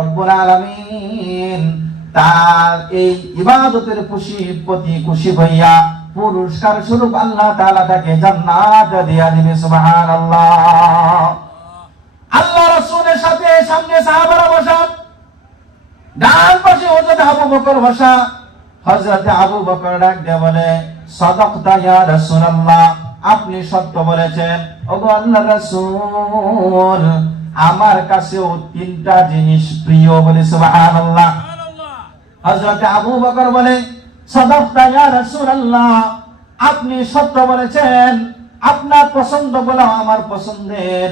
রব্বুল আলামিন তার এই ইবাদতের প্রতি খুশি হইয়া পুরস্কার স্বরূপ আল্লাহ তাআলা তাকে জান্নাত দিয়া দিবে। সুবহানাল্লাহ। আল্লাহ রাসূলের সাথে সামনে সাহাবারা বসা, ডান পাশে হযরত আবু বকর বসা। হযরত আবু বকর ডাক দিয়ে বলে, সাদাকতা ইয়া রাসূলুল্লাহ, আপনি সত্য বলেছেন ওগো আল্লাহর রাসূল, আমার কাছেও তিনটা জিনিস প্রিয়। বলে সুবহানাল্লাহ। হযরত আবু বকর বলে, সাদাকতা ইয়া রাসূলুল্লাহ, আপনি সত্য বলেছেন, আপনার পছন্দগুলো আমার পছন্দের,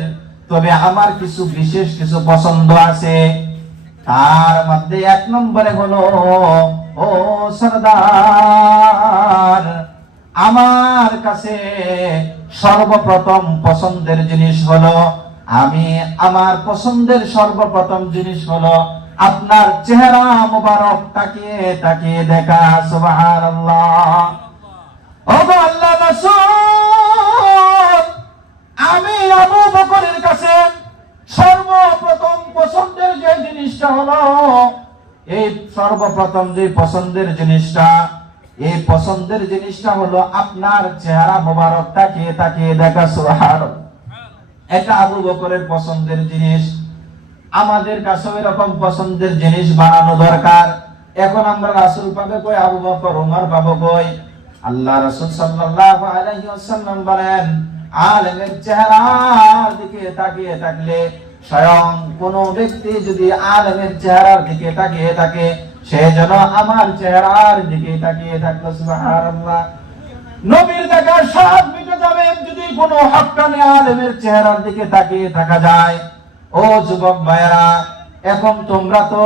তবে আমার কিছু বিশেষ কিছু পছন্দ আছে। তার মধ্যে এক নম্বরে হলো, ও সরদার, আমার কাছে সর্বপ্রথম পছন্দের জিনিস হলো, আমার পছন্দের সর্বপ্রথম জিনিস হলো আপনার চেহারা মুবারক তাকিয়ে তাকিয়ে দেখা। সুবহানাল্লাহ। ওগো আল্লাহর রাসূল, আমি আবু বকরের কাছে সর্বপ্রথম পছন্দের যে জিনিসটা হলো, এই সর্বপ্রথম যে পছন্দের জিনিসটা, এই পছন্দের জিনিসটা হলো আপনার চেহারা মোবারক তাকিয়ে তাকিয়ে দেখা। সুবহানাল্লাহ। এটা আবু বকরের পছন্দের জিনিস। আমাদের কাছে এরকম পছন্দের জিনিস বানানো দরকার। এখন আমরা রাসূল পাবে কই, আবু বকর ওমর পাবো কই? আল্লাহ রাসূল সাল্লাল্লাহু আলাইহি ওয়াসাল্লাম বলেন, আলেমের চেহারার দিকে তাকিয়ে থাকলে, স্বয়ং কোন ব্যক্তি যদি আলেমের চেহারার দিকে তাকিয়ে থাকে, সে যেন আমার চেহারার দিকে তাকিয়ে থাকলো। সুবহানাল্লাহ। নবীর দেখার স্বাদ মিটে যাবে যদি কোন হক্কানি আলেমের চেহারার দিকে তাকিয়ে থাকা যায়। ও যুবক ভাইরা, এখন তোমরা তো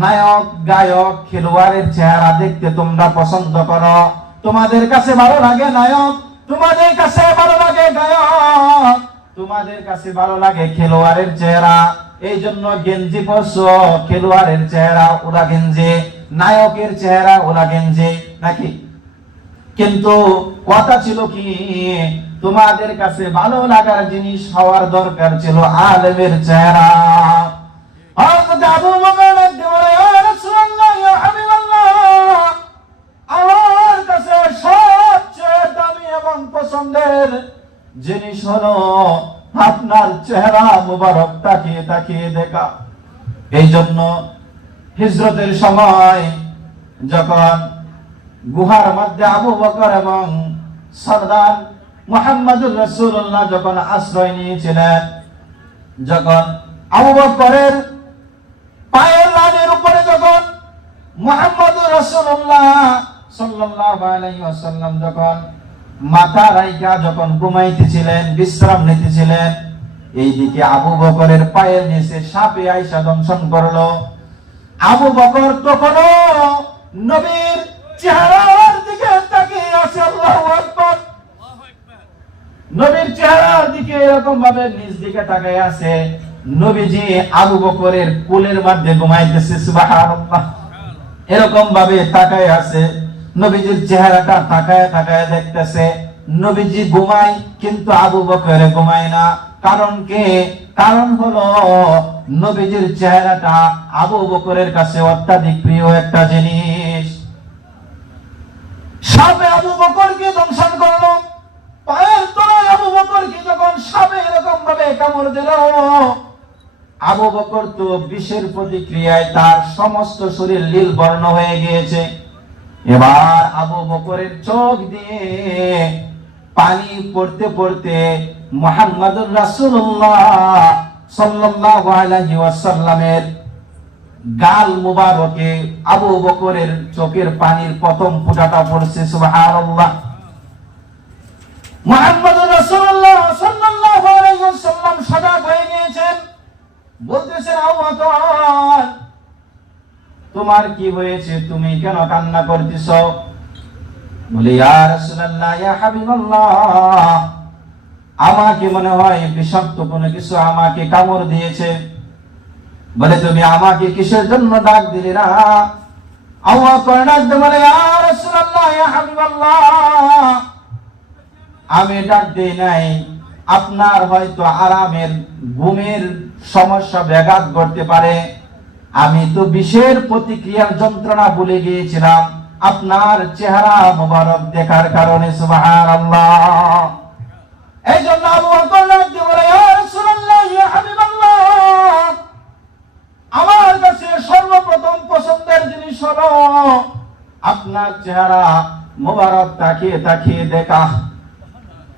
নায়ক, গায়ক, খেলোয়াড়ের চেহারা দেখতে তোমরা পছন্দ করো। তোমাদের কাছে ভালো লাগে নায়ক, তোমাদের কাছে ভালো লাগে গায়ক, তোমাদের কাছে ভালো লাগে খেলোয়াড়ের চেহারা। এই জন্য গেঞ্জি পরছো, খেলোয়াড়ের চেহারা ওরা গেঞ্জি, নায়কের চেহারা ওরা গেঞ্জি, নাকি? কিন্তু কথা ছিল কি, তোমাদের কাছে ভালো লাগার জিনিস হওয়ার দরকার ছিল আলেমের চেহারা। হযরত আবু বকর বলে, ইয়া রাসূলুল্লাহ, ইয়া হাবিবাল্লাহ, আমার কাছে সবচেয়ে দামি এবং পছন্দের জিনিস হলো আপনার চেহারা মুবারক তাকিয়ে তাকিয়ে দেখা। এই জন্য হিজরতের সময় যখন গুহার মধ্যে আবু বকর এবং সরদার মুহাম্মদুর রাসূলুল্লাহ যখন আশ্রয় নিয়েছিলেন, যখন আবু বকরের পায়ের রানের উপরে যখন মুহাম্মদুর রাসূলুল্লাহ সাল্লাল্লাহু আলাইহি ওয়াসাল্লাম যখন মাথা রাইখা যখন ঘুমাইতেছিলেন, বিশ্রাম নিতেছিলেন, এইদিকে আবু বকরের পায়ের নিচে সাপে আইসা দংশন করলো। আবু বকর তখনও নবীর চেহারার দিকে তাকিয়ে আছে। আল্লাহু আকবার। নবীর চেহারার দিকে এরকম ভাবে নিজ দিকে তাকিয়ে আছে। নবীজি আবু বকরের কোলের মধ্যে ঘুমাইতেছে। সুবহানাল্লাহ। এরকম ভাবে তাকায় আছে, নবীজির চেহারাটা তাকায় তাকায় দেখতেছে। নবীজি ঘুমায় কিন্তু আবু বকর ঘুমায় না। কারণ কি? কারণ হলো নবীজির চেহারাটা আবু বকরের কাছে অত্যাধিক প্রিয় একটা জিনিস। সাপে আবু বকরকে দংশন করলো, পায়ের তলায় আবু বকরকে যখন সাপে এরকম ভাবে কামড় দিল, আবু বকর তো বিষের প্রতিক্রিয়ায় তার সমস্ত শরীর নীল বর্ণ হয়ে গিয়েছে। এবার আবু বকরের চোখ দিয়ে পানি পড়তে পড়তে মুহাম্মদুর রাসূলুল্লাহ সাল্লাল্লাহু আলাইহি ওয়াসাল্লামের গাল মুবারকে আবু বকরের চোখের পানির প্রথম ফোঁটাটা পড়ছে। সুবহানাল্লাহ। মুহাম্মদুর রাসূলুল্লাহ সাল্লাল্লাহু আলাইহি ওয়াসাল্লাম সজাগ হয়ে গিয়েছেন, বলতেছেন, আবু বকর, তোমার কি হয়েছে? তুমি কেন কান্না করতেছো? বলে, ইয়া রাসূলুল্লাহ, ইয়া হাবিবাল্লাহ, আমাকে মনে হয় বিষাক্ত কোনো কিছু আমাকে কামড় দিয়েছে। বলে, তুমি আমাকে কিসের জন্য ডাক দিলে না? আবু বকর ডাক দিয়ে বলে, ইয়া রাসূলুল্লাহ, ইয়া হাবিবাল্লাহ, আমি ডাক দেই নাই, আপনার হয়তো আরামের ঘুমের সমস্যা ব্যাঘাত করতে পারে, আমি তো বিষের প্রতিক্রিয়ার যন্ত্রণা ভুলে গিয়েছিলাম আপনার চেহারা মোবারক দেখার কারণে। সুবহানাল্লাহ। এই জন্য আবু বকর রাজি বলে, ইয়া রাসূলুল্লাহ, ইয়া হাবিবাল্লাহ, আমার কাছে সর্বপ্রথম পছন্দের জিনিস হলো আপনার চেহারা মোবারক তাকিয়ে তাকিয়ে দেখা।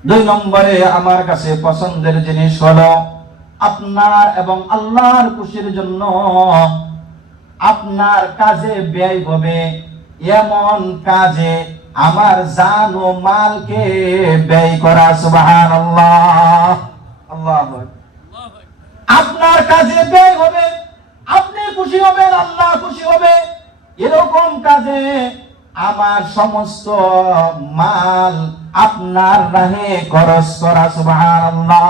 2 নম্বরে আমার কাছে পছন্দের জিনিস হলো আপনার এবং আল্লাহর খুশির জন্য আপনার কাজে ব্যয় হবে এমন কাজে আমার জান ও মালকে ব্যয় করা। সুবহানাল্লাহ। আল্লাহু আকবার। আপনার কাজে ব্যয় হবে, আপনি খুশি হবেন, আল্লাহ খুশি হবে, এরকম কাজে আমার সমস্ত মাল আপনার রাহে খরচ করা। সুবহানাল্লাহ।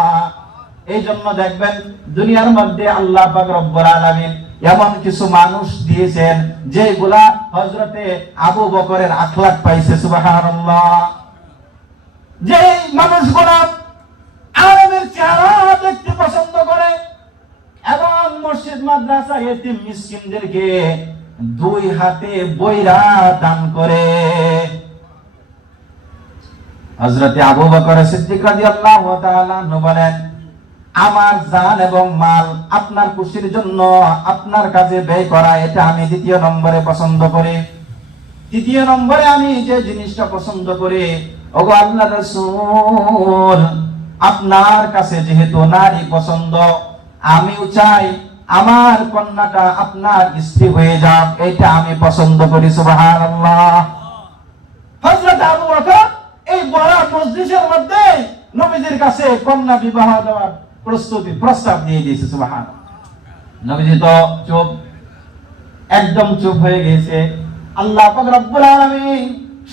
এই জন্য দেখবেন দুনিয়ার মধ্যে আল্লাহ পাক রব্বুল আলামিন এমন কিছু মানুষ দিয়েছেন যেগুলা হযরতে আবু বকরের আখলাক পাইছে। সুবহানাল্লাহ। যে মানুষগুলা আলেমের চেহারা দেখতে পছন্দ করে এবং মসজিদ মাদ্রাসা এতিম মিসকিনদেরকে 2 হাতে বইরা দান করে। হযরতে আবু বকর সিদ্দিক রাদিয়াল্লাহু তাআলা আনহু বলেন, আমার জান এবং মাল আপনার খুশির জন্য আপনার কাজে ব্যয় করা, এটা আমি 2 নম্বরে পছন্দ করি। 3 নম্বরে আমি যে জিনিসটা পছন্দ করি, ওগো আল্লাহর রাসূল, আপনার কাছে যেহেতু নারী পছন্দ, আমিও চাই আমার কন্যাটা আপনার স্ত্রী হয়ে যাক, এটা আমি পছন্দ করি। সুবহানাল্লাহ। হযরত আবু বকর এই বড় মজলিসের মধ্যে নবীজির কাছে কন্যা বিবাহ দেওয়ার প্রস্তাব দিয়ে দিয়েছে। সুবহানাল্লাহ। নবীজি তো চুপ, একদম চুপ হয়ে গেছে। আল্লাহ পাক রব্বুল আলামিন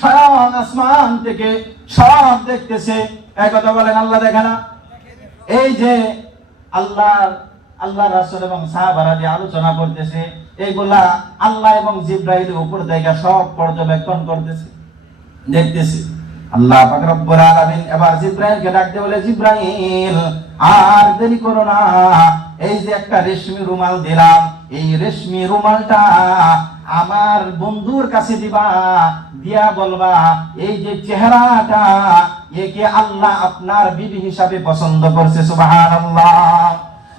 স্বয়ং আসমান থেকে সব দেখতেছে। এই কথা বলেন, আল্লাহ দেখে না? এই যে আল্লাহ রাসূল এবং সাহাবারা যে আলোচনা করতেছে, এগুলা আল্লাহ এবং জিবরাইলের উপর থেকে সব পর্যবেক্ষণ করতেছে, দেখতেছে। আল্লাহ পাক রব্বুল আলামিন এবার জিবরাইলকে ডাকতে বলে, জিবরাইল আর দেরি করো না, এই যে একটা রেশমি রুমাল দিলাম, এই রেশমি রুমালটা আমার বন্ধুর কাছে দিবা, দিয়া বলবা এই যে চেহারাটা একে আল্লাহ আপনার বিবি হিসাবে পছন্দ করছে। সুবহানাল্লাহ।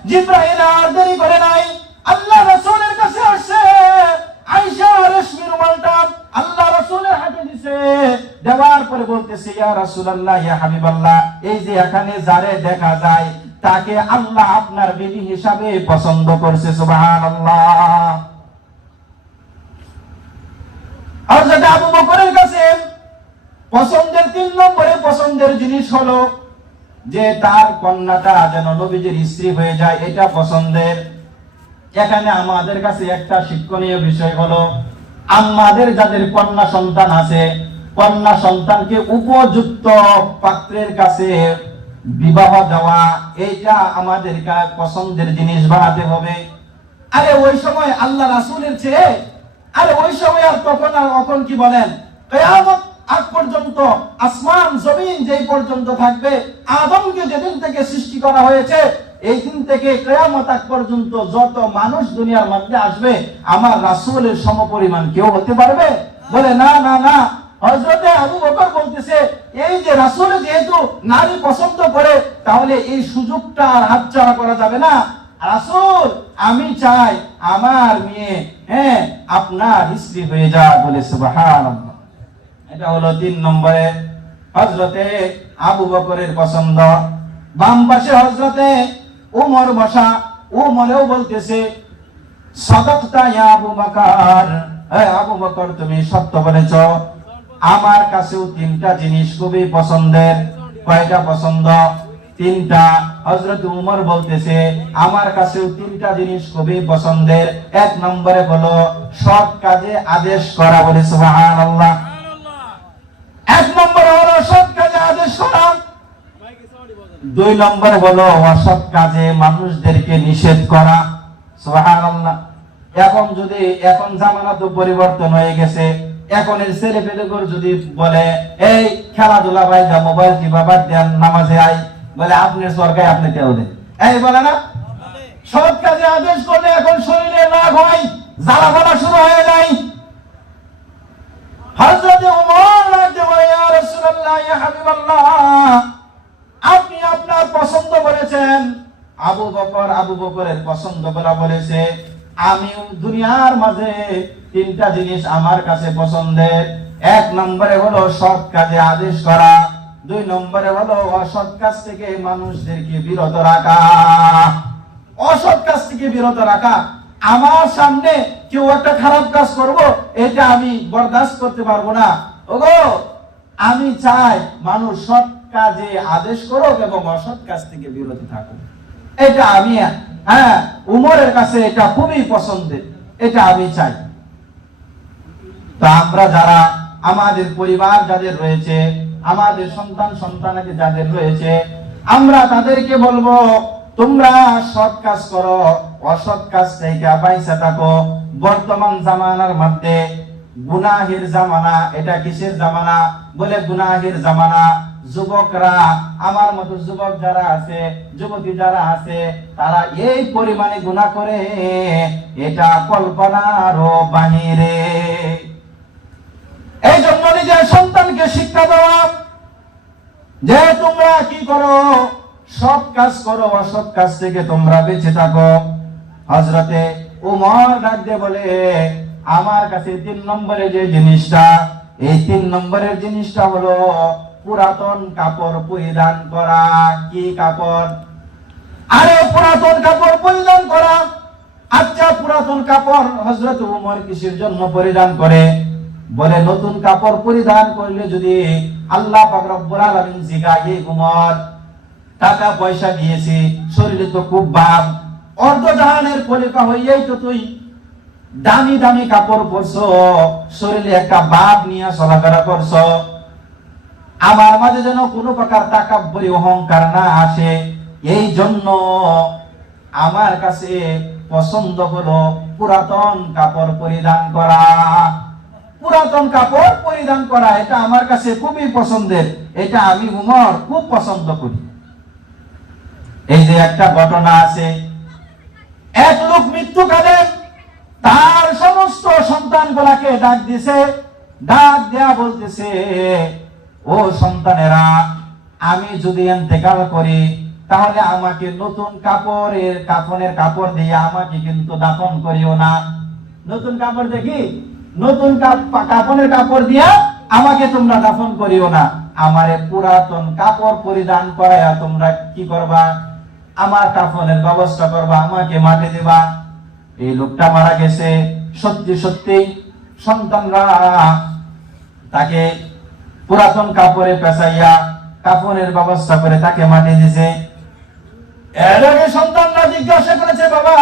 জিবরাইল আর দেরি করে নাই, আল্লাহ রাসূলের কাছে আসছে। আয়েশা রেশমি রুমালটা আল্লাহ রাসূলের হাতে দিছে, দেওয়ার পরে বলতেছে, ইয়া রাসূলুল্লাহ, ইয়া হাবিবাল্লাহ, এই যে এখানে যারে দেখা যায় তাকে আল্লাহ আপনার বিবি হিসাবে পছন্দ করছে। সুবহানাল্লাহ। হযরত আবু বকরের কাছে পছন্দের 3 নম্বরে পছন্দের জিনিস হলো যে তার কন্যাটা যেন নবীজির স্ত্রী হয়ে যায়, এটা পছন্দের। এখানে আমাদের কাছে একটা শিক্ষণীয় বিষয় হলো, আমাদের যাদের কন্যা সন্তান আছে, কন্যা সন্তানকে উপযুক্ত পাত্রের কাছে বিবাহ দেওয়া, এটা আমাদের পছন্দের জিনিস বানাতে হবে। আরে ওই সময় আল্লাহ রাসূলের চেয়ে, আরে ওই সময় আর তখন আর এখন কি বলেন, কিয়ামত আগ পর্যন্ত আসমান জমিন যেই পর্যন্ত থাকবে, আদমকে যেদিন থেকে সৃষ্টি করা হয়েছে এই দিন থেকে কিয়ামত আগ পর্যন্ত যত মানুষ দুনিয়ার মধ্যে আসবে, আমার রাসূলের সমপরিমাণ কেউ হতে পারবে? বলে না না না। হযরতে আবু বকর বলতেছে, এই যে রাসূল যেহেতু নারী পছন্দ করে, তাহলে এই সুযোগটা আর হাতছাড়া করা যাবে না। রাসূল, আমি চাই আমার মেয়ে আপনার স্ত্রী হয়ে যাক, বলে সুবহানাল্লাহ। এটা হলো 3 নম্বরে হযরতে আবু বকরের পছন্দ। বাম পাশে হযরতে ওমর বসা, ওমরেও বলতেছে, সাদাকতা ইয়া আবু বকর, আবু বকর তুমি সত্য বলেছ, আমার কাছেও 3টা জিনিস খুবই পছন্দের। কয়টা পছন্দ? 3টা। হযরত ওমর বলতেছে, আমার কাছেও 3টা জিনিস খুবই পছন্দের। 1 নম্বরে হলো সৎ কাজে আদেশ করা, বলে সুবহানাল্লাহ। 1 নম্বরে হলো সৎ কাজে আদেশ করা। 2 নম্বরে হলো অসৎ কাজে মানুষদেরকে নিষেধ করা। সুবহানাল্লাহ। এখন জামানা তো পরিবর্তন হয়ে গেছে। এখন এই ছেলে পেলেগুলো যদি বলে, এই খেলাধুলা ভাই যা, মোবাইল কি বাবা দেন, নামাজে আই, বলে আপনি সরকার আপনি কেউ দেন, এই বলে না, সৎ কাজে আদেশ করলে এখন শরীরে রাগ হয়, জ্বালা পোড়া শুরু হয়ে যায়। হযরত ওমর রাদিয়াল্লাহু আনহু, ইয়া রাসূলুল্লাহ, ইয়া হাবিবাল্লাহ, আপনি আপনার পছন্দ বলেছেন, আবু বকরের পছন্দ বলেছে। আমি দুনিয়ার মাঝে তিনটা জিনিস আমার কাছে পছন্দের। এক নম্বরে হলো সৎ কাজে আদেশ করা, দুই নম্বরে হলো অসৎ কাজ থেকে মানুষদেরকে বিরত রাখা। অসৎ কাজ থেকে বিরত রাখা, আমার সামনে কেউ একটা খারাপ কাজ করব, এটা আমি বরদাস্ত করতে পারবো না। ওগো, আমি চাই মানুষ সৎ কাজে আদেশ করুক এবং অসৎ কাজ থেকে বিরত থাকুক। এটা আমি উমরের কাছে এটা খুবই পছন্দের, এটা আমি চাই। তো আমরা যারা আমাদের পরিবার যাদের রয়েছে, আমাদের সন্তানাদি যাদের রয়েছে, আমরা তাদেরকে বলবো, তোমরা সৎ কাজ করো, অসৎ কাজ থেকে বাইসা থাকো। বর্তমান জামানার মধ্যে গুনাহের জামানা। এটা কিসের জামানা? বলে গুনাহের জামানা। যুবকরা, আমার মতো যুবক যারা আছে, যুবতী যারা আছে, তারা এই পরিমাণে গুনাহ করে, এটা কল্পনারও বাহিরে। এই জন্য নিজের সন্তানকে শিক্ষা দেওয়া যে তোমরা কি করো, সৎ কাজ করো, অসৎ কাজ থেকে তোমরা বেঁচে থাকো। হযরতে ওমর ডাক দিয়ে বলে, আমার কাছে 3 নম্বরে যে জিনিসটা, এই 3 নম্বরের জিনিসটা হলো পুরাতন কাপড় পরিধান করা। কি কাপড়? আরে পুরাতন কাপড় পরিধান করা। আচ্ছা, পুরাতন কাপড় হযরত ওমর কিসের জন্য পরিধান করে? বলে, নতুন কাপড় পরিধান করলে যদি আল্লাহ পাক রব্বুল আলামিন জিগায়ে, ওমর টাকা পয়সা দিয়েছি, শরীরে তো খুব ভাব, অর্ধজাহানের খলিফা হইয়াই তো তুই দামি দামি কাপড় পরছো, শরীরে একটা ভাব নিয়ে চলাফেরা করছো, আমার মাঝে যেন কোনো প্রকার তাকাব্বুরি অহংকার না আসে, এই জন্য আমার কাছে পছন্দ হলো পুরাতন কাপড় পরিধান করা। পুরাতন কাপড় পরিধান করা, এটা আমার কাছে খুবই পছন্দের, এটা আমি উমর খুব পছন্দ করি। এই যে একটা ঘটনা আছে, এক লোক মৃত্যুকালে তার সমস্ত সন্তানগুলাকে ডাক দিছে, ডাক দেয়া বলতেছে, ও সন্তানেরা, আমি যদি ইন্তেকাল করি তাহলে আমাকে নতুন কাফনের কাপড় দিয়ে আমাকে কিন্তু দাফন করিও না। নতুন কাপড় দেখি, নতুন কাফনের কাপড় দিয়া আমাকে তোমরা দাফন করিও না, আমারে পুরাতন কাপড় পরিধান করায়া তোমরা কি করবা, আমার কাফনের ব্যবস্থা করবা, আমাকে মাটি দিবা। এই লোকটা মারা গেছে, সত্যি সত্যি সন্তানরা তাকে পুরাতন কাপড়ে পেঁচাইয়া কাফনের ব্যবস্থা করে তাকে মাটি দিছে। এর আগে সন্তানরা জিজ্ঞাসা করেছে, বাবা,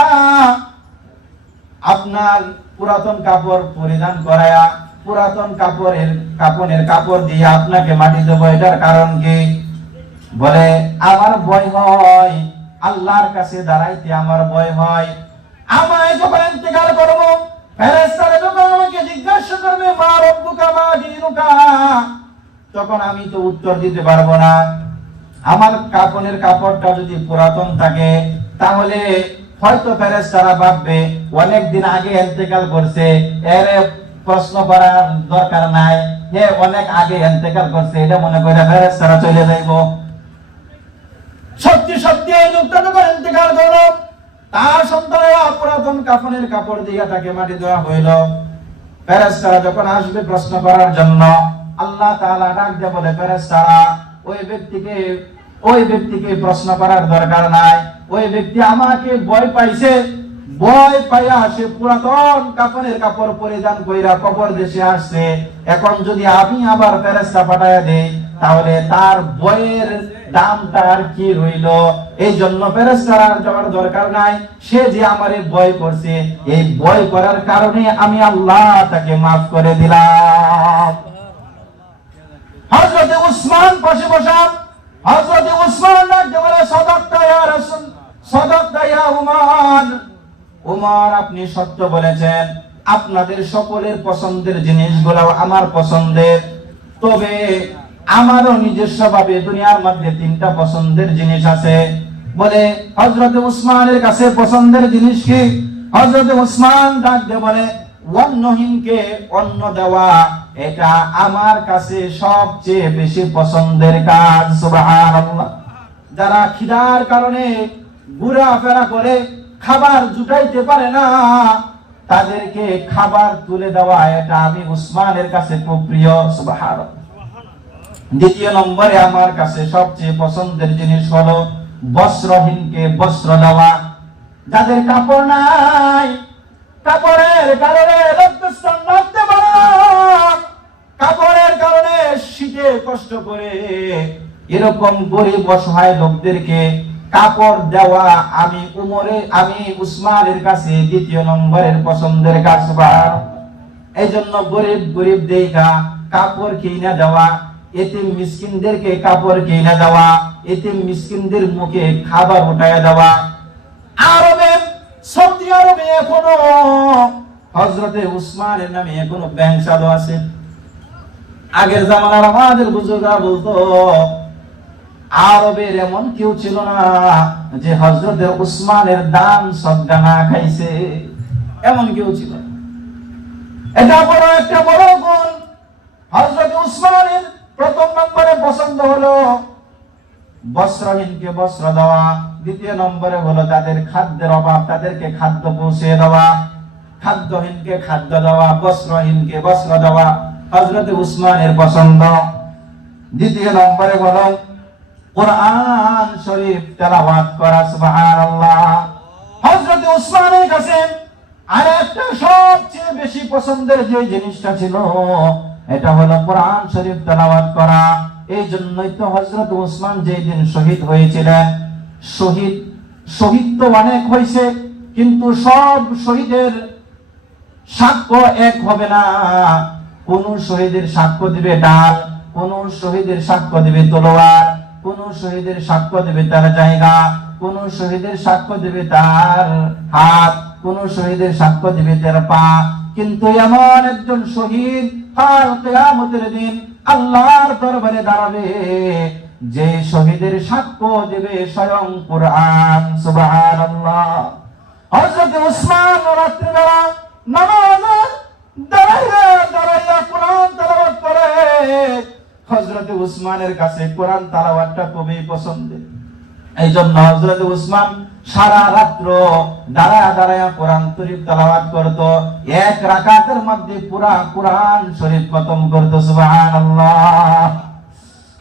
আপনার পুরাতন কাপড় পরিধান করায়া পুরাতন কাফনের কাপড় দিয়ে আপনাকে মাটি দেবো, এটার কারণ কি? বলে, আমার ভয় হয়, আল্লাহর কাছে দাঁড়াইতে আমার ভয় হয়। আমায় যখন ইন্তেকাল করব, ফেরেশতারা যখন আমাকে জিজ্ঞাসা করবে, মা রব্বুকা মা দীনুকা, তখন আমি তো উত্তর দিতে পারবো না। আমার কাফনের কাপড়টা যদি পুরাতন থাকে, তাহলে হয়তো ফেরেশতারা ভাববে অনেক দিন আগে ইন্তেকাল করছে, এর প্রশ্ন করার দরকার নাই, হে অনেক আগে ইন্তেকাল করছে, এটা মনে করে ফেরেশতারা চলে যাইব। সত্যি সত্যি এই লোকটা যখন ইন্তেকাল করলো, তার সন্তানেরা পুরাতন কাফনের কাপড় দিয়ে তাকে মাটি দেওয়া হইল। ফেরেশতারা যখন আসবে প্রশ্ন করার জন্য, আল্লাহ তাআলা ডাক দিয়ে বলে, ফেরেশতারা, ওই ব্যক্তিকে প্রশ্ন করার দরকার নাই, ওই ব্যক্তি আমাকে ভয় পাইছে, ভয় পাইয়া সে পুরাতন কাফনের কাপড় পরিধান কইরা কবর দেশে আসছে। এখন যদি আমি আবার ফেরেশতা পাঠায়া দেই, তাহলে তার ভয়ের দামটা আর কি রইল? এই জন্য ফেরেশতার যাওয়ার দরকার নাই, সে যে আমারে ভয় করছে, এই ভয় করার কারণে আমি আল্লাহ তাকে মাফ করে দিলাম। হযরত উসমান পাশে বসা, হযরত উসমান ডাকতে বলে, সাদাকতা ইয়া রাসূল, সাদাকতা ইয়া উমর, উমর আপনি সত্য বলেছেন, আপনাদের সকলের পছন্দের জিনিসগুলো আমার পছন্দের, তবে আমারও নিজস্ব ভাবে দুনিয়ার মধ্যে 3টা পছন্দের জিনিস আছে। বলে হযরত উসমানের কাছে পছন্দের জিনিস কি? হযরত উসমান ডাক দিয়ে বলে অন্নহীনকে অন্ন দেওয়া এটা আমার কাছে সবচেয়ে বেশি পছন্দের কাজ। সুবহানাল্লাহ। যারা খিদার কারণে ঘোরাফেরা করে খাবার জুটাইতে পারে না, তাদেরকে খাবার তুলে দেওয়া এটা আমি উসমানের কাছে খুব প্রিয়। সুবহানাল্লাহ। দ্বিতীয় নম্বরে আমার কাছে সবচেয়ে পছন্দের জিনিস হলো বস্ত্রহীনকে বস্ত্র দেওয়া। যাদের কাপড় নাই, কাপড়ের কারণে রক্তস্নান করতে পারে না, কাপড়ের কারণে শীতে কষ্ট করে, এরকম গরিব অসহায় লোকদেরকে কাপড় দেওয়া আমি উসমানের কাছে দ্বিতীয় নম্বরের পছন্দের কাজ। এই জন্য গরিব দেখা কাপড় কিনে দেওয়া, এতিম মিসকিনদেরকে কাপড় কিনে দেওয়া, এতিম মিসকিনদের মুখে খাবার উঠায় দেওয়া। সৌদি আরবে এখনো হযরতে উসমানের নামে এখনো ব্যাংক চালু আছে। আগের জামানার আমাদের বুজুর্গরা বলতো আরবের এমন কেউ ছিল না যে হযরতে উসমানের দান সদকা না খাইছে, এমন কেউ ছিল না। এটা বড় একটা বড় গুণ। হযরতে উসমানের প্রথম নম্বরে পছন্দ হলো বস্ত্রহীনকে বস্ত্র দেওয়া, দ্বিতীয় নম্বরে হলো তাদের খাদ্যের অভাব, তাদেরকে খাদ্য পৌঁছে দেওয়া, খাদ্যহীনকে খাদ্য দেওয়া, বস্ত্রহীনকে বস্ত্র দেওয়া হযরত উসমানের পছন্দ। দ্বিতীয় নম্বরে হলো কোরআন শরীফ তেলাওয়াত করা। সুবহানাল্লাহ। হযরত উসমানের কাছে আরেকটা সবচেয়ে বেশি পছন্দের যে জিনিসটা ছিল এটা হলো কোরআন শরীফ তেলাওয়াত করা। এই জন্যই তো হযরত উসমান যেদিন শহীদ হয়েছিলেন, শহীদ তো অনেক হয়েছে, কিন্তু সব শহীদের সাক্ষ্য এক হবে না। কোন শহীদের সাক্ষ্য দিবে ডাল, কোন শহীদের সাক্ষ্য দিবে তলোয়ার, কোন শহীদের সাক্ষ্য দিবে তার জায়গা, কোন শহীদের সাক্ষ্য দিবে তার হাত, কোন শহীদের সাক্ষ্য দিবে তার পা। কিন্তু এমন একজন শহীদ কাল কিয়ামতের দিন আল্লাহর দরবারে দাঁড়াবে যে শহীদের সাক্ষ্য দেবে স্বয়ং কুরআন। সুবহানাল্লাহ। হযরত উসমান রাত্রিবেলা নামাজে দাঁড়াইয়া কোরআন তেলাওয়াত করে। হযরত উসমানের কাছে কোরআন তেলাওয়াতটা খুবই পছন্দের। এই জন্য হযরত উসমান সারা রাত্র দাঁড়ায়া কোরআন শরীফ তেলাওয়াত করত। এক রাকাতের মধ্যে পুরা কোরআন শরীফ খতম করত। সুবহানাল্লাহ।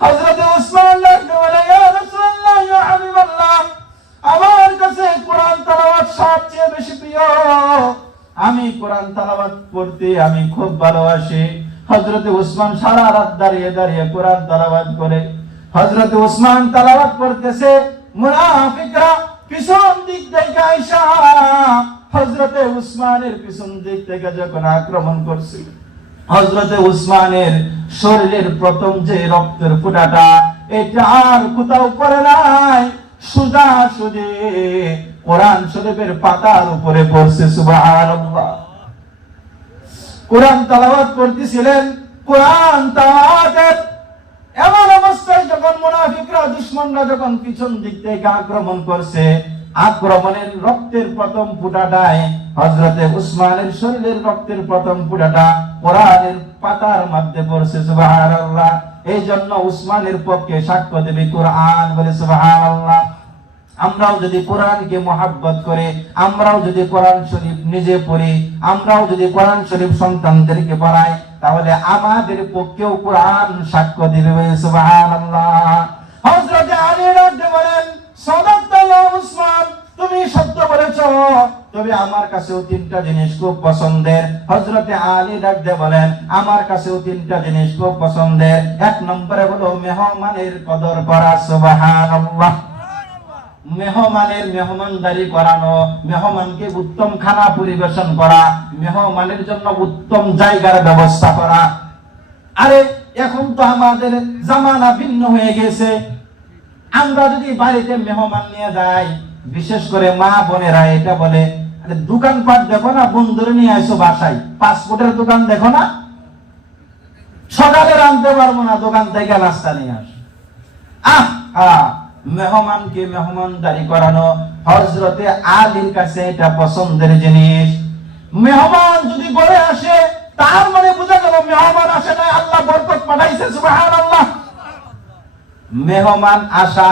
হযরত উসমান বলে, ইয়া রাসূলুল্লাহ, ইয়া হাবিবাল্লাহ, আমার কাছে কোরআন তেলাওয়াত সবচেয়ে বেশি প্রিয়। আমি কোরআন তেলাওয়াত করতে আমি খুব ভালোবাসি। হযরত উসমান সারা রাত দাঁড়িয়ে কোরআন তেলাওয়াত করে। হযরত উসমান তেলাওয়াত করতেছে, মুনাফিকরা পিছন দিক থেকে আইসা হযরত উসমানের পিছন দিক থেকে যখন আক্রমণ করছে, হযরত উসমানের শরীরের প্রথম যে রক্তের ফোঁটাটা এটা আর কোথাও পড়ে নাই, সোজাসুজি কোরআন শরীফের পাতার উপরে পড়ছে। সুবহানাল্লাহ। কোরআন তেলাওয়াত করতেছিলেন, কোরআন তেলাওয়াতের এমন অবস্থায় যখন মুনাফিকরা দুশমনরা যখন পিছন দিক থেকে আক্রমণ করছে, আক্রমণের রক্তের প্রথম ফোঁটাটায় হযরতে উসমানের শরীরের রক্তের প্রথম ফোঁটাটা কোরআনের পাতার মধ্যে পড়ছে। সুবহানাল্লাহ। এই জন্য উসমানের পক্ষে সাক্ষ্য দেবে কোরআন। বলে সুবহানাল্লাহ। আমরাও যদি কোরআনকে মহব্বত করে, আমরাও যদি কোরআন শরীফ নিজে পড়ি, আমরাও যদি কোরআন শরীফ সন্তানদেরকে পড়াই, তাহলে আমাদের পক্ষেও কোরআন সাক্ষ্য দিবে। সুবহানাল্লাহ। হযরত আলী রাদিয়াল্লাহু বলেন, সাদাকতা ইয়া উসমান, তুমি সত্য বলেছো, তবে আমার কাছেও তিনটা জিনিস খুব পছন্দের। হযরত আলী রাদিয়াল্লাহু বলেন, আমার কাছেও তিনটা জিনিস খুব পছন্দের। এক নম্বরে হলো মেহমানের কদর করা। সুবহানাল্লাহ। মেহমানদারি করানো, মেহমানকে উত্তম খানা পরিবেশন করা, মেহমানের জন্য উত্তম জায়গার ব্যবস্থা করা। আরে এখন তো আমাদের জামানা ভিন্ন হয়ে গেছে। আমরা যদি বাড়িতে মেহমান নিয়ে যাই, বিশেষ করে মা বোনেরা এটা বলে, দোকানপাট দেখো না, বন্ধুরে নিয়ে আসো বাসায়, পাসপোর্টের দোকান দেখো না, সকালে রাঁধতে পারবো না, দোকান থেকে নাস্তা নিয়ে আসো। মেহমানকে মেহমানদারি করানো হযরতে আলীর কাছে এটা পছন্দের জিনিস। মেহমান যদি ঘরে আসে তার মানে বোঝা গেল মেহমান আসে না, আল্লাহ বরকত পাঠাইছে, সুবহানাল্লাহ। মেহমান আসা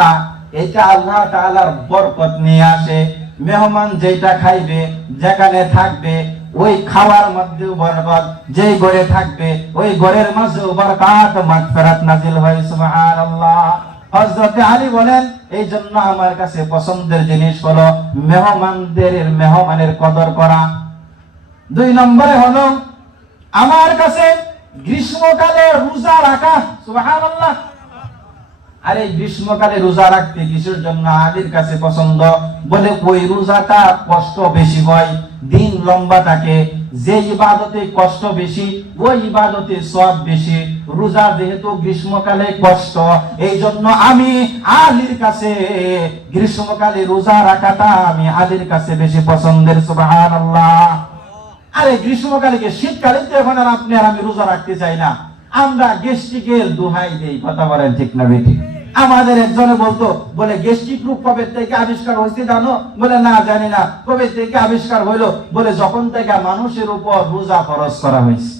এটা আল্লাহ তাআলার বরকত নিয়ে আসে। মেহমান যেটা খাইবে, যেখানে থাকবে, ওই খাওয়ার মধ্যে বরকত, যেই ঘরে থাকবে ওই ঘরের মাঝে বরকত, মাগফিরাত নাজিল হয়, সুবহানাল্লাহ। হযরত আলী বলেন এই জন্য আমার কাছে পছন্দের জিনিস হলো মেহমানের কদর করা। 2 নম্বরে হলো আমার কাছে গ্রীষ্মকালে রোজা রাখা, সুবহানাল্লাহ। আর এই গ্রীষ্মকালে রোজা রাখতে কিসের জন্য আলীর কাছে পছন্দ? বলে ওই রোজাটা কষ্ট বেশি হয়, দিন লম্বা থাকে, যে ইবাদতে কষ্ট বেশি ওই ইবাদতে সওয়াব বেশি। রোজা যেহেতু গ্রীষ্মকালে কষ্ট, এই জন্য আমি আলীর কাছে গ্রীষ্মকালে রোজা রাখাটা আমি আলীর কাছে বেশি পছন্দের, সুবহানাল্লাহ। আরে গ্রীষ্মকালে কি শীতকালে তো এখন আর আপনি আর আমি রোজা রাখতে চাই না, আমরা গ্যাস্ট্রিকের দোহাই দেই, কথা বলেন ঠিক না বেঠিক? আমাদের একজনে বলতো, বলে গ্যাস্ট্রিক রোগ কবে থেকে আবিষ্কার হয়েছে জানো? বলে না জানি না। কবে থেকে আবিষ্কার হইলো? বলে যখন থেকে মানুষের উপর রোজা ফরজ করা হয়েছে।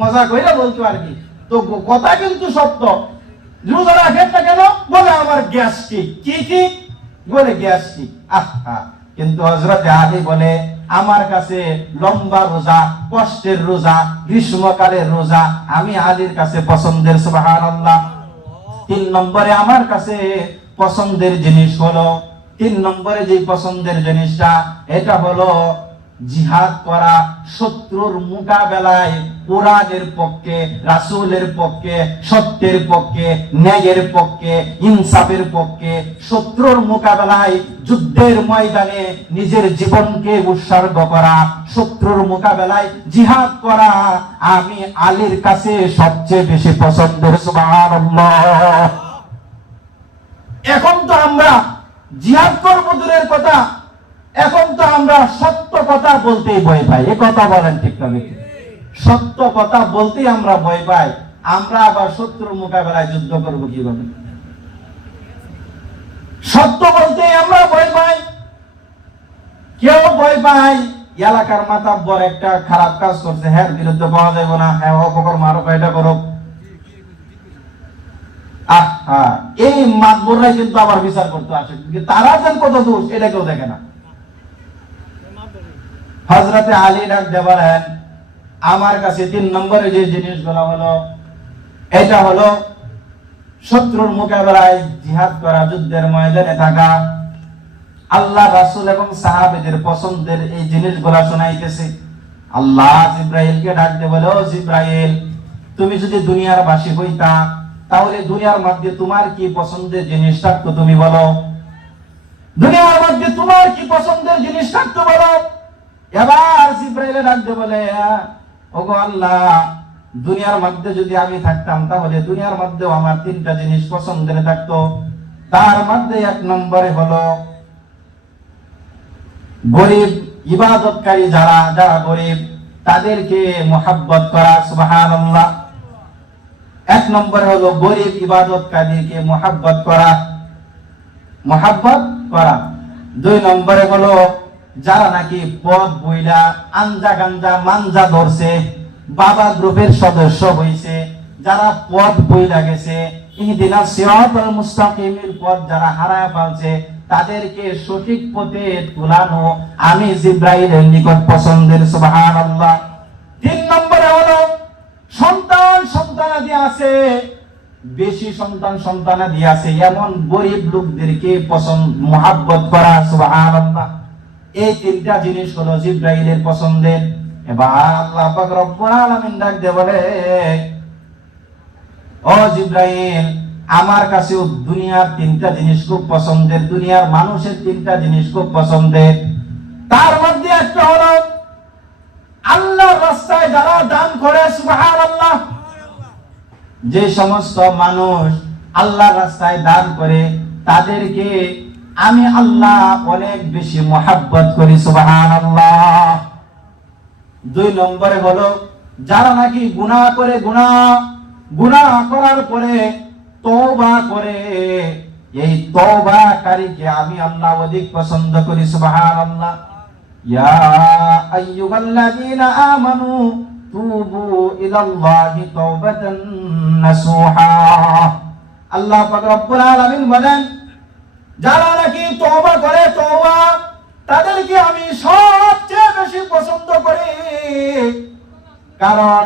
মজা কইরা বলতো আর কি, তো কথা কিন্তু সত্য। রোজা রাখেন না কেন? বলে আমার গ্যাস্ট্রিক। কি বলে গ্যাস্ট্রিক। আহা, কিন্তু হযরতে আলী বলে আমার কাছে লম্বা রোজা, কষ্টের রোজা, গ্রীষ্মকালের রোজা আমি আলীর কাছে পছন্দের, সুবহানাল্লাহ। 3 নম্বরে আমার কাছে পছন্দের জিনিস হলো, 3 নম্বরে যে পছন্দের জিনিসটা এটা হলো জিহাদ করা, শত্রুর মোকাবেলায় কোরআনের পক্ষে, রাসূলের পক্ষে, সত্যের পক্ষে, ন্যায়ের পক্ষে, ইনসাফের পক্ষে শত্রুর মোকাবেলায় যুদ্ধের ময়দানে নিজের জীবনকে উৎসর্গ করা, শত্রুর মোকাবেলায় জিহাদ করা আমি আলীর কাছে সবচেয়ে বেশি পছন্দের, সুবহানাল্লাহ। এখন তো আমরা জিহাদ করব দূরের কথা, এখন তো আমরা সত্য কথা বলতেই ভয় পাই। এই কথা বলেন ঠিক না? সত্য কথা বলতেই আমরা ভয় পাই, আমরা আবার শত্রুর মোকাবেলায় যুদ্ধ করব কিভাবে? সত্য বলতেই আমরা ভয় পাই। কেউ ভয় পাই এলাকার মাতাব্বর একটা খারাপ কাজ করছে, হ্যাঁ বিরুদ্ধে পাওয়া যাবে না, হ্যাঁ অপকর মারো, এটা করো। এই মাতবররাই কিন্তু আবার বিচার করতে আসে, তারা যেন কত দোষ এটা কেউ দেখে না। হযরতে আলী ডাক দিয়ে বলেন আমার কাছে 3 নম্বরে যে জিনিসগুলো হলো, এটা হলো শত্রুর মোকাবেলায় জিহাদ করা, যুদ্ধের ময়দানে থাকা। আল্লাহ রাসূল এবং সাহাবীদের পছন্দের এই জিনিসগুলো শোনাইতেছে। আল্লাহ জিবরাইলকে ডাক দিয়ে বলে, ও জিবরাইল, তুমি যদি দুনিয়ার বাসী হইতা তাহলে দুনিয়ার মধ্যে তোমার কি পছন্দের জিনিস থাকতো তুমি বলো। দুনিয়ার মধ্যে তোমার কি পছন্দের জিনিস থাকতো বলো। এবার জিবরাইল ডাক দিয়ে বলে, ওগো আল্লাহ, দুনিয়ার মধ্যে যদি আমি থাকতাম তাহলে দুনিয়ার মধ্যেও আমার 3টা জিনিস পছন্দের থাকতো। তার মধ্যে 1 নম্বরে হলো গরিব ইবাদতকারী, যারা গরিব তাদেরকে মহব্বত করা, সুবহানাল্লাহ। 1 নম্বরে হলো গরিব ইবাদতকারীকে মহব্বত করা। 2 নম্বরে হলো যারা নাকি পথ বইলা আঞ্জা গাঞ্জা মানজা ধরছে, বাবা গ্রুপের সদস্য হইছে, যারা পথ বইলা গেছে, ইহদিনাস সিরাতাল মুস্তাকিমের পথ যারা হারায় ফেলছে, তাদেরকে সঠিক পথে তুলানো আমি জিবরাইলের নিকট পছন্দের, সুবহানাল্লাহ। 3 নম্বরে হলো সন্তানাদি আছে, বেশি সন্তানাদি আছে এমন গরিব লোকদেরকে মহব্বত করা, সুবহানাল্লাহ। এই 3টা জিনিস হলো জিবরাইলের পছন্দের। এবার আল্লাহ পাক রব্বুল আলামিন ডাক দিয়ে বলে, ও জিবরাইল, আমার কাছেও দুনিয়ার 3টা জিনিস খুব পছন্দের, দুনিয়ার মানুষের 3টা জিনিস খুব পছন্দের। তার মধ্যে একটা হলো আল্লাহর রাস্তায় যারা দান করে, সুবহানাল্লাহ। যে সমস্ত মানুষ আল্লাহর রাস্তায় দান করে তাদেরকে আমি আল্লাহ অনেক বেশি মহব্বত করি, সুবহানাল্লাহ। 2 নম্বরে হলো যারা নাকি গুনাহ করে, গুনাহ করার পরে তওবা করে, এই তওবাকারীকে আমি আল্লাহ অধিক পছন্দ করি। সুবহানাল্লাহ। ইয়া আইয়ুহাল্লাযীনা আমানু তুবু ইলাল্লাহি তাওবাতান নাসুহা। আল্লাহ পাক রব্বুল আলামিন বলেন, যারা নাকি তওবা করে, তওবা তাদেরকে আমি সবচেয়ে বেশি পছন্দ করি। কারণ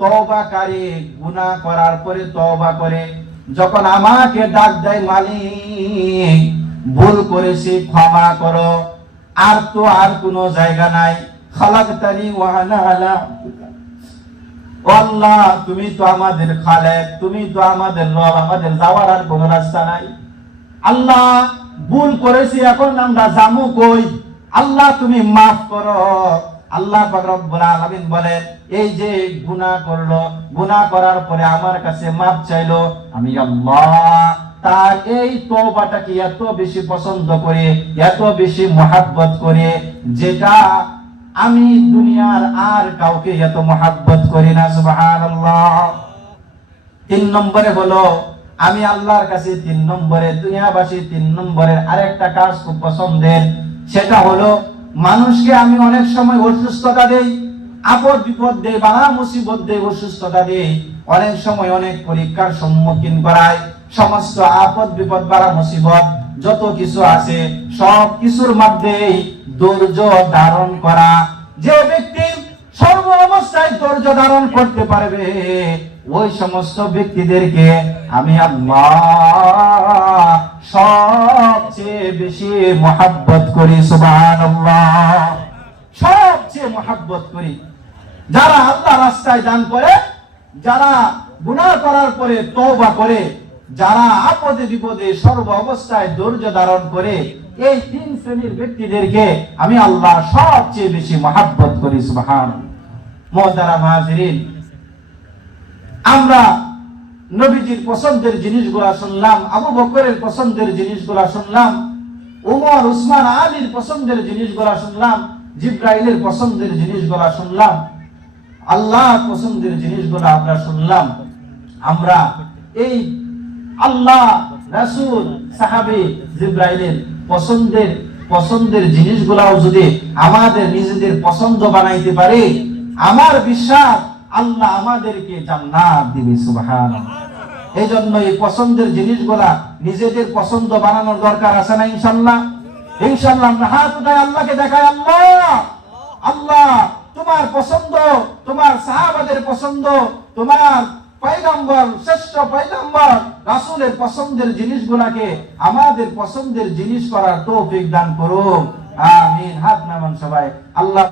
তওবাকারী গুনাহ করার পরে তওবা করে, যখন আমাকে ডাক দেয়, মালিক ভুল করেছি ক্ষমা করো, আর কোনো জায়গা নাই, খালাকতানি ওয়া আনা আলা, আল্লাহ তুমি তো আমাদের খালেক, তুমি তো আমাদের রব, আমাদের যাওয়ার আর কোনো রাস্তা নাই। আল্লাহ ভুল করেছি, এখন আমরা যামু কই? আল্লাহ তুমি মাফ করো। আল্লাহ পাক রব্বুল আলামিন বলেন, এই যে গুনাহ করলো, গুনাহ করার পরে আমার কাছে মাফ চাইলো, আমি আল্লাহ তার এই তওবাটাকে এত বেশি পছন্দ করে, এত বেশি মহব্বত করে, যেটা আমি দুনিয়ার আর কাউকে এত মহব্বত করি না। সুবহানাল্লাহ। 3 নম্বরে হলো, আমি আল্লাহর কাছে 3 নম্বরে, দুনিয়াবাসী 3 নম্বরের আরেকটা কাজ খুব পছন্দের, সেটা হলো মানুষকে আমি অনেক সময় অসুস্থতা দেই, আপদ বিপদ দেই, বালা মুসিবত দেই, অসুস্থতা দেই, অনেক সময় অনেক পরীক্ষার সম্মুখীন করাই। সমস্ত আপদ বিপদ বালা মুসিবত যত কিছু আছে সব কিছুর মধ্যেই ধৈর্য ধারণ করা। যে ব্যক্তি সর্ব অবস্থায় ধৈর্য ধারণ করতে পারবে, ওই সমস্ত ব্যক্তিদেরকে আমি আল্লাহ সবচেয়ে বেশি মহব্বত করি। সুবহানাল্লাহ। সবচেয়ে মহব্বত করি যারা আল্লাহ রাস্তায় দান করে, যারা গুনাহ করার পরে তওবা করে, যারা আপদে বিপদে সর্ব অবস্থায় ধৈর্য ধারণ করে, এই 3 শ্রেণীর ব্যক্তিদেরকে আমি আল্লাহ সবচেয়ে বেশি মহব্বত করি। সুবহানাল্লাহ। মুহতারাম হাজিরিন, আমরা নবীজির পছন্দের জিনিসগুলা শুনলাম, আবু বকরের পছন্দের জিনিসগুলা শুনলাম, ওমর উসমান আলীর পছন্দের জিনিসগুলা শুনলাম, জিব্রাইলের পছন্দের জিনিসগুলা শুনলাম, আল্লাহর পছন্দের জিনিসগুলা আমরা শুনলাম। আমরা এই আল্লাহ, রাসূল, সাহাবী, জিব্রাইলের পছন্দের জিনিসগুলাও যদি আমাদের নিজেদের পছন্দ বানাইতে পারি, আমার বিশ্বাস আল্লাহ আমাদেরকে জান্নাত দিবে। সুবহানাল্লাহ। এইজন্য এই পছন্দের জিনিসগুলা নিজেদের পছন্দ বানানোর দরকার আছে না? ইনশাআল্লাহ। ইনশাআল্লাহ আমরা হাত উঠাই আল্লাহকে দেখাই, আল্লাহ, আল্লাহ তোমার পছন্দ, তোমার সাহাবাদের পছন্দ, তোমার পয়গম্বর, শ্রেষ্ঠ পয়গম্বর রাসূলের পছন্দের জিনিসগুলাকে আমাদের পছন্দের জিনিস করার তৌফিক দান করুন। আমিন। হাত নামান সবাই। আল্লাহ